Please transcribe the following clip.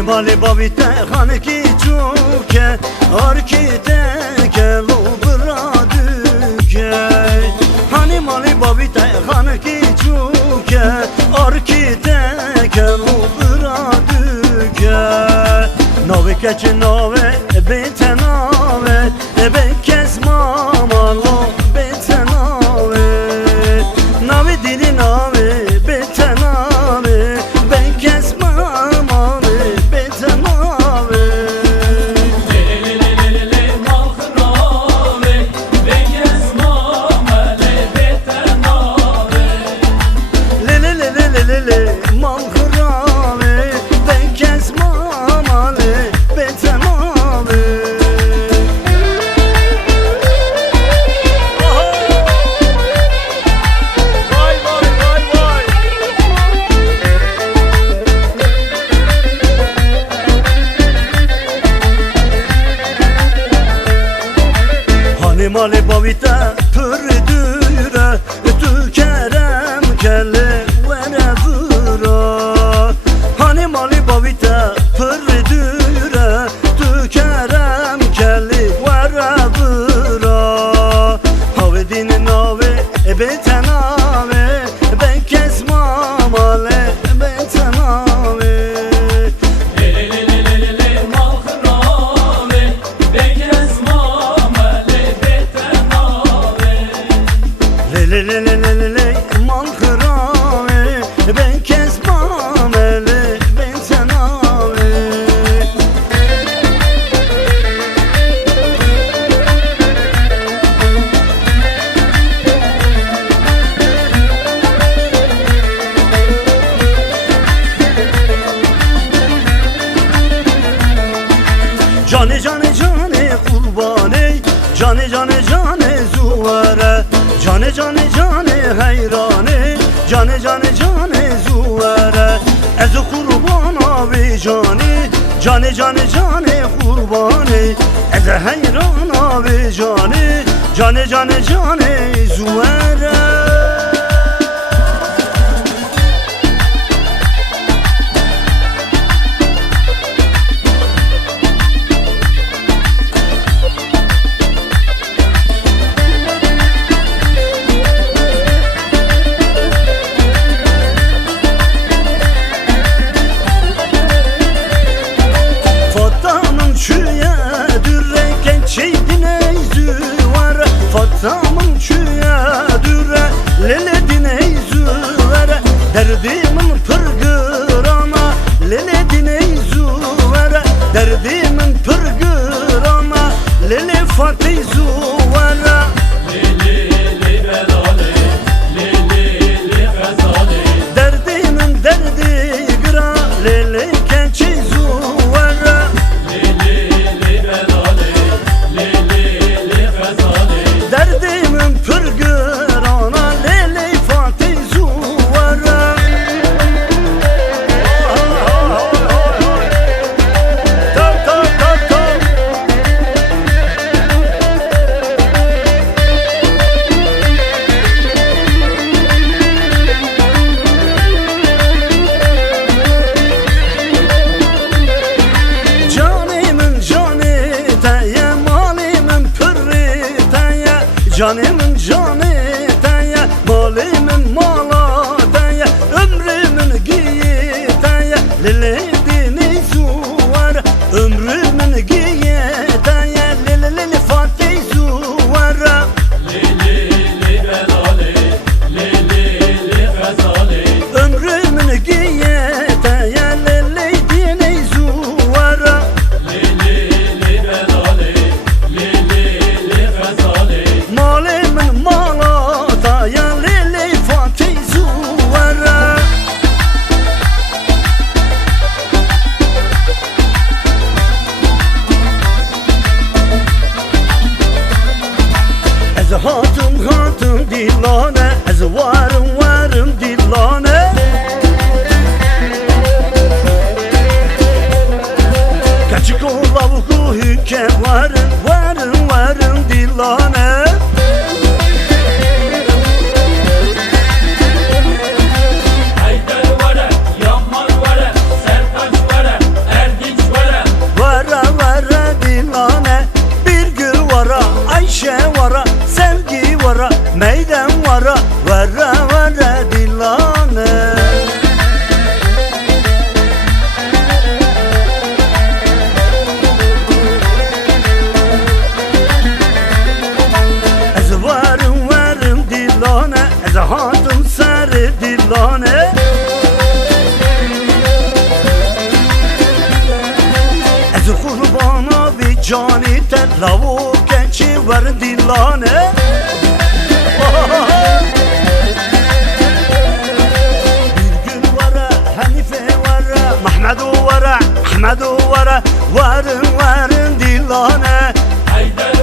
Hani mali babite hanki çuke arkite gelo braduke. Hani mali babite hanki çuke arkite gelo braduke. Nave keçi nave bete nave bekez mamalo bete nave. Nave dili nave bete nave bekez mamalo bete nave. Lelelelelele malkınave bekez mamale bete nave. Lelelelelele malkırave bekez mamale bete nave. Vay vay vay vay. Hani mali bavite pürdüre tükerem kelle vere vura. Hani mali bavite pürdüre tükerem kelle vere vura. Havedinin nave bete nave bekez mamale bete nave. Lelelelelele malkınave bekez mamale bete nave. Lelelelelele malkırave bekez mamele bete nave. Cane cane cane kurbane, cane cane cane zuvere, cane cane cane heyrane, cane cane cane zuvere. Ez kurbana ve cani, cane cane cane kurbane, ez heyrana ve cani, cane cane cane zuvere. Fatamın çüye düre gençeydine züvere. Fatamın çüye düre lele dine züvere. Derdimin pırgırana lele dine züvere. Derdimin pırgırana lele fatih züvere. Lelele belale, lelele fezale. Derdimin derdi gira lele gençe züvere. Lelele belale, lelele fezale. Derdimin pırgırana lele fatih zuvara. Tam tam tam tam. Canimin cani teye malimin pırri teye. Canimin cani teye malimin mala teye. Ömrümün giyi teye lele dini zuvara. Ömrümün giyi teye lele lele fatih zuvara. Lelele belale, lelele fezale. Ömrümün giyi teye lele dini zuvara. Lelele belale, lelele fezale. Malimin mala teye lele fatih zuvara. Ez hatun hatun dillane, ez varım varım dillane. Kaçık ol lavuku hükke varım varım varım dillane. Haydar vere, Yaman vere, Sertaç vere, cani tellavuk keçi var dilane Bir gün vara Hanife vara Mahmedu vara Ahmedu vara Varın varın dilane Haydar